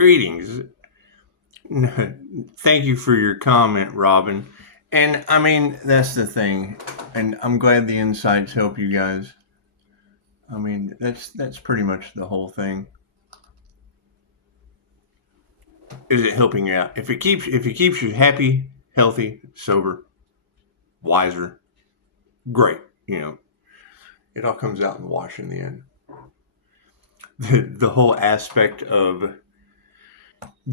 Greetings. Thank you for your comment, Robin. And I mean, that's the thing. And I'm glad the insights help you guys. I mean, that's pretty much the whole thing. Is it helping you out? If it keeps you happy, healthy, sober, wiser, great. You know, it all comes out in the wash in the end. The whole aspect of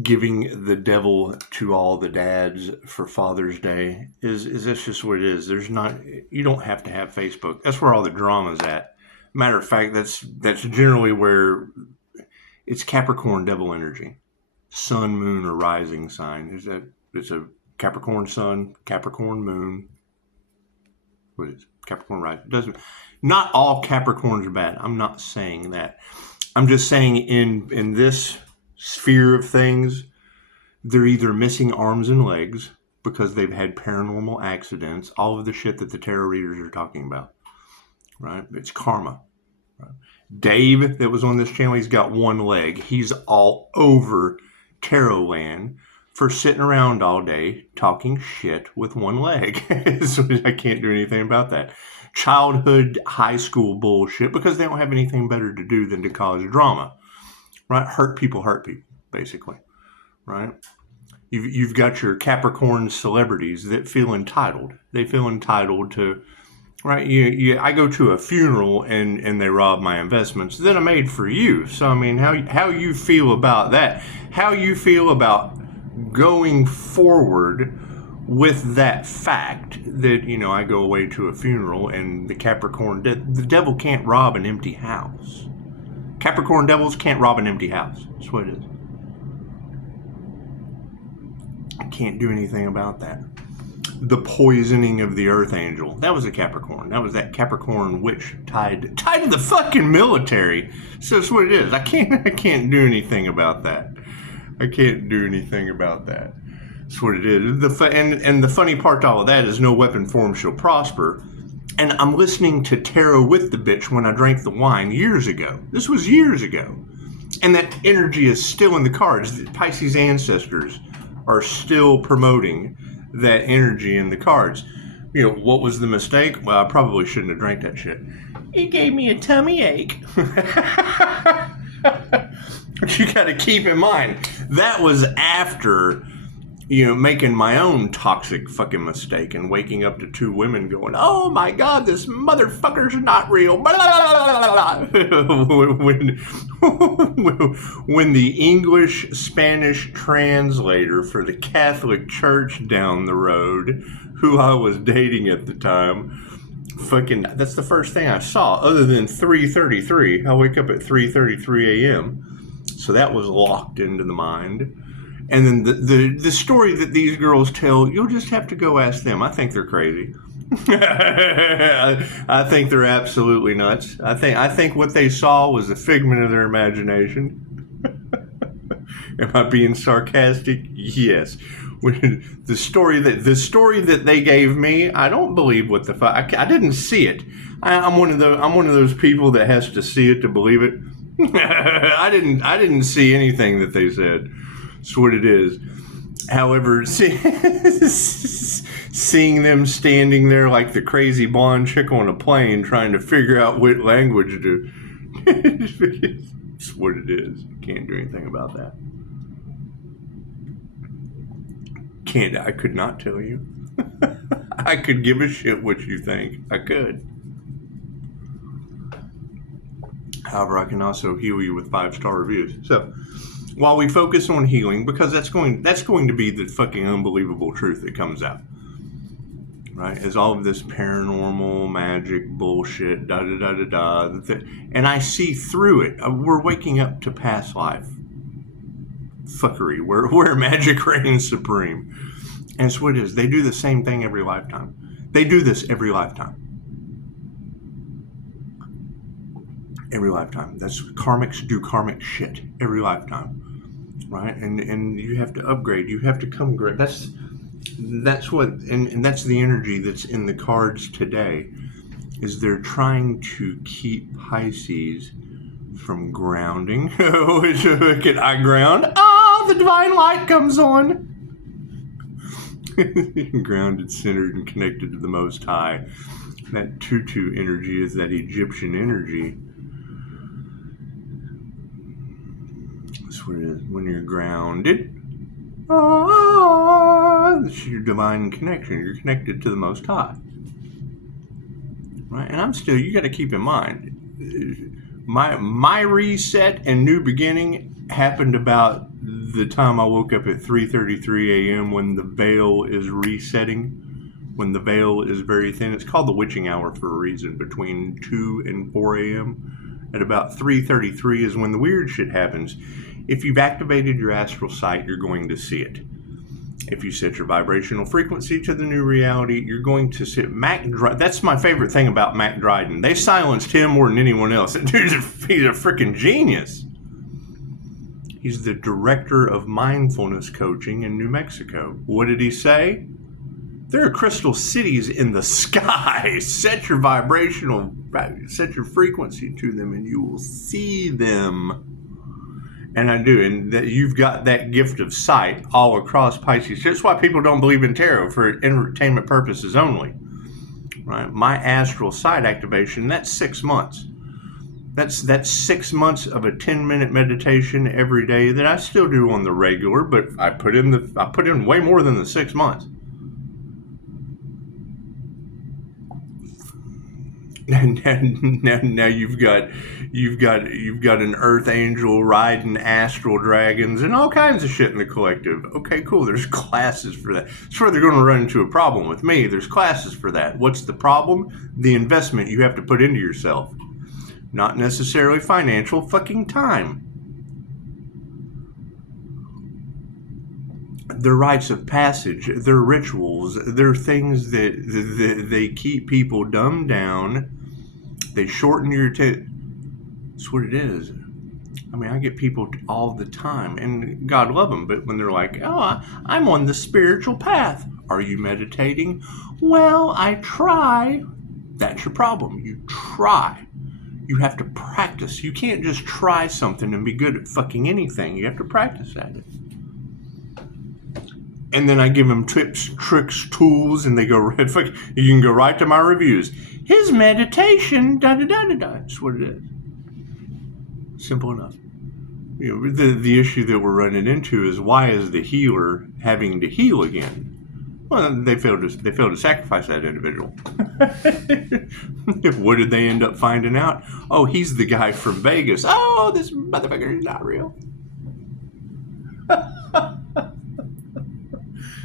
giving the devil to all the dads for Father's Day is that's just what it is. You don't have to have Facebook. That's where all the drama's at. Matter of fact, that's generally where it's Capricorn devil energy. Sun, moon, or rising sign. It's a Capricorn sun, Capricorn moon. What is it? Capricorn rising? Not all Capricorns are bad. I'm not saying that. I'm just saying in this sphere of things, they're either missing arms and legs because they've had paranormal accidents, all of the shit that the tarot readers are talking about, right? It's karma. Right? Dave, that was on this channel, he's got one leg. He's all over tarot land for sitting around all day talking shit with one leg. So I can't do anything about that. Childhood, high school bullshit because they don't have anything better to do than to cause drama, right? Hurt people, basically, right? You've got your Capricorn celebrities that feel entitled. They feel entitled to, right? I go to a funeral and they rob my investments that I made for you. So I mean, how you feel about that? How you feel about going forward with that fact that, I go away to a funeral and the Capricorn, the devil can't rob an empty house. Capricorn devils can't rob an empty house. That's what it is. I can't do anything about that. The poisoning of the Earth Angel, that was a Capricorn. That was that Capricorn witch tied to the fucking military. So that's what it is. I can't do anything about that. I can't do anything about that. That's what it is. And the funny part to all of that is no weapon formed shall prosper. And I'm listening to Tarot with the Bitch when I drank the wine years ago. This was years ago. And that energy is still in the cards. The Pisces ancestors are still promoting that energy in the cards. What was the mistake? Well, I probably shouldn't have drank that shit. It gave me a tummy ache. But you got to keep in mind, that was after, making my own toxic fucking mistake and waking up to two women going, oh my God, this motherfucker's not real. when the English-Spanish translator for the Catholic Church down the road, who I was dating at the time, that's the first thing I saw, other than 3:33. I wake up at 3:33 a.m., so that was locked into the mind. And then the story that these girls tell, you'll just have to go ask them. I think they're crazy. I think they're absolutely nuts. I think what they saw was a figment of their imagination. Am I being sarcastic? Yes. The story that they gave me, I don't believe what the fuck. I didn't see it. I'm one of those people that has to see it to believe it. I didn't see anything that they said. That's what it is. However, seeing them standing there like the crazy blonde chick on a plane trying to figure out what language to... It's what it is. Can't do anything about that. I could not tell you. I could give a shit what you think. I could. However, I can also heal you with 5-star reviews. So, while we focus on healing, because that's going to be the fucking unbelievable truth that comes out, right? As all of this paranormal magic bullshit, and I see through it. We're waking up to past life fuckery, where magic reigns supreme, and it's what it is. They do the same thing every lifetime. They do this every lifetime. Every lifetime. That's karmics do karmic shit every lifetime, right? And you have to upgrade. You have to come great. That's what, and that's the energy that's in the cards today. Is they're trying to keep Pisces from grounding. Can I ground? the divine light comes on. Grounded, centered, and connected to the Most High. That tutu energy is that Egyptian energy. That's what it is. When you're grounded, that's your divine connection. You're connected to the Most High. Right? And you got to keep in mind, my reset and new beginning happened about the time I woke up at 3:33 a.m. when the veil is resetting. When the veil is very thin. It's called the witching hour for a reason. Between 2 and 4 a.m. At about 3:33 is when the weird shit happens. If you've activated your astral sight, you're going to see it. If you set your vibrational frequency to the new reality, you're going to see it. That's my favorite thing about Mac Dryden. They silenced him more than anyone else. He's a freaking genius. He's the director of mindfulness coaching in New Mexico. What did he say? There are crystal cities in the sky. Set your frequency to them and you will see them. And I do. And that you've got that gift of sight all across Pisces. That's why people don't believe in tarot, for entertainment purposes only. Right? My astral sight activation, that's 6 months. That's 6 months of a 10-minute meditation every day that I still do on the regular, but I put in way more than the 6 months. Now you've got an earth angel riding astral dragons and all kinds of shit in the collective. Okay, cool. There's classes for that. That's where they're going to run into a problem with me. There's classes for that. What's the problem? The investment you have to put into yourself. Not necessarily financial, fucking time. Their rites of passage, their rituals, their things that they keep people dumbed down. They shorten your That's what it is. I mean, I get people all the time, and God love them, but when they're like, oh, I'm on the spiritual path. Are you meditating? Well, I try. That's your problem. You try. You have to practice. You can't just try something and be good at fucking anything. You have to practice at it. And then I give them tips, tricks, tools, and they go, you can go right to my reviews. His meditation, da-da-da-da-da. That's what it is. Simple enough. You know, the issue that we're running into is, why is the healer having to heal again? Well, they failed to sacrifice that individual. What did they end up finding out? Oh, he's the guy from Vegas. Oh, this motherfucker is not real.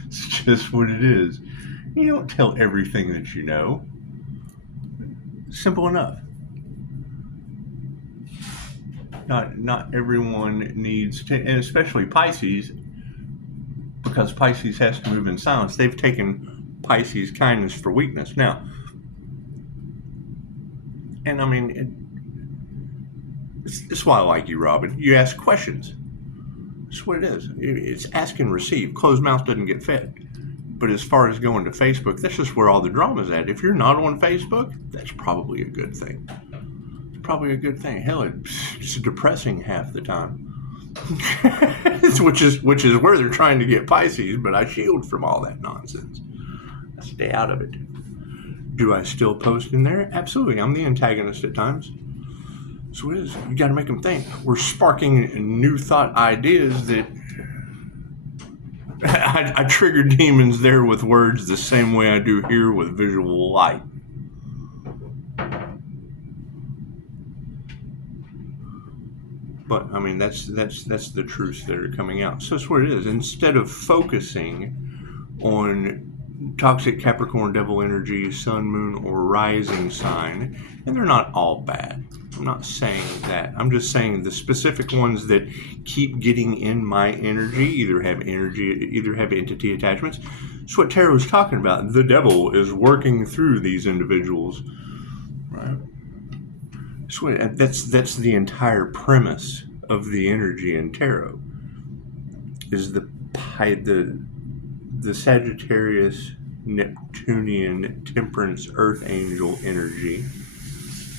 It's just what it is. You don't tell everything that you know. Simple enough. Not everyone needs to, and especially Pisces, because Pisces has to move in silence. They've taken Pisces' kindness for weakness. Now, and I mean, it's why I like you, Robin. You ask questions. That's what it is. It's ask and receive. Closed mouth doesn't get fed. But as far as going to Facebook, that's just where all the drama's at. If you're not on Facebook, that's probably a good thing. It's probably a good thing. Hell, it's depressing half the time. which is where they're trying to get Pisces, but I shield from all that nonsense. I stay out of it. Do I still post in there? Absolutely. I'm the antagonist at times. So it is. You got to make them think. We're sparking new thought ideas that I trigger demons there with words the same way I do here with visual light. But I mean, that's the truths that are coming out. So that's what it is. Instead of focusing on toxic Capricorn devil energy, sun, moon, or rising sign, and they're not all bad. I'm not saying that. I'm just saying the specific ones that keep getting in my energy either have entity attachments. That's what tarot is talking about. The devil is working through these individuals, right? So that's the entire premise of the energy in tarot. Is the Sagittarius, Neptunian, Temperance, Earth Angel energy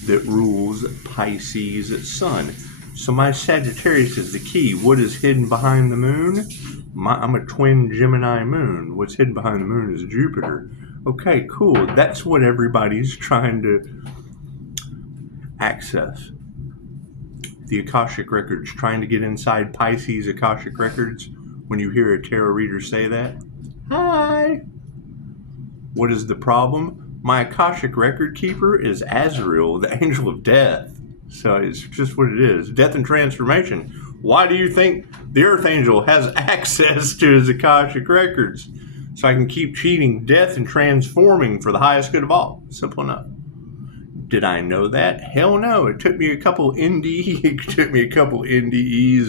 that rules Pisces sun. So my Sagittarius is the key. What is hidden behind the moon? I'm a twin Gemini moon. What's hidden behind the moon is Jupiter. Okay, cool. That's what everybody's trying to access. The Akashic Records, trying to get inside Pisces Akashic Records. When you hear a tarot reader say that, hi. What is the problem? My Akashic Record keeper is Azrael, the angel of death. So it's just what it is. Death and transformation. Why do you think the Earth Angel has access to his Akashic Records? So I can keep cheating death and transforming for the highest good of all. Simple enough. Did I know that? Hell no. It took me a couple NDEs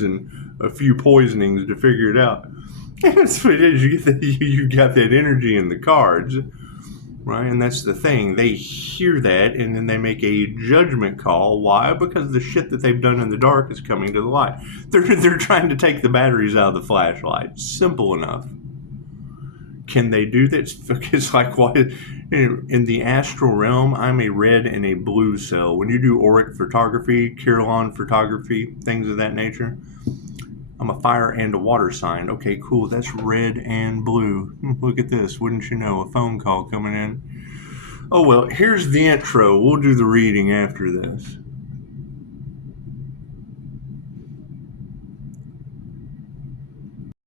and a few poisonings to figure it out. That's what it is. You got that energy in the cards. Right, and that's the thing. They hear that, and then they make a judgment call. Why? Because the shit that they've done in the dark is coming to the light. They're trying to take the batteries out of the flashlight. Simple enough. Can they do that? It's like, why? In the astral realm, I'm a red and a blue cell. When you do auric photography, Kirlian photography, things of that nature, I'm a fire and a water sign. Okay, cool. That's red and blue. Look at this. Wouldn't you know? A phone call coming in. Oh, well, here's the intro. We'll do the reading after this.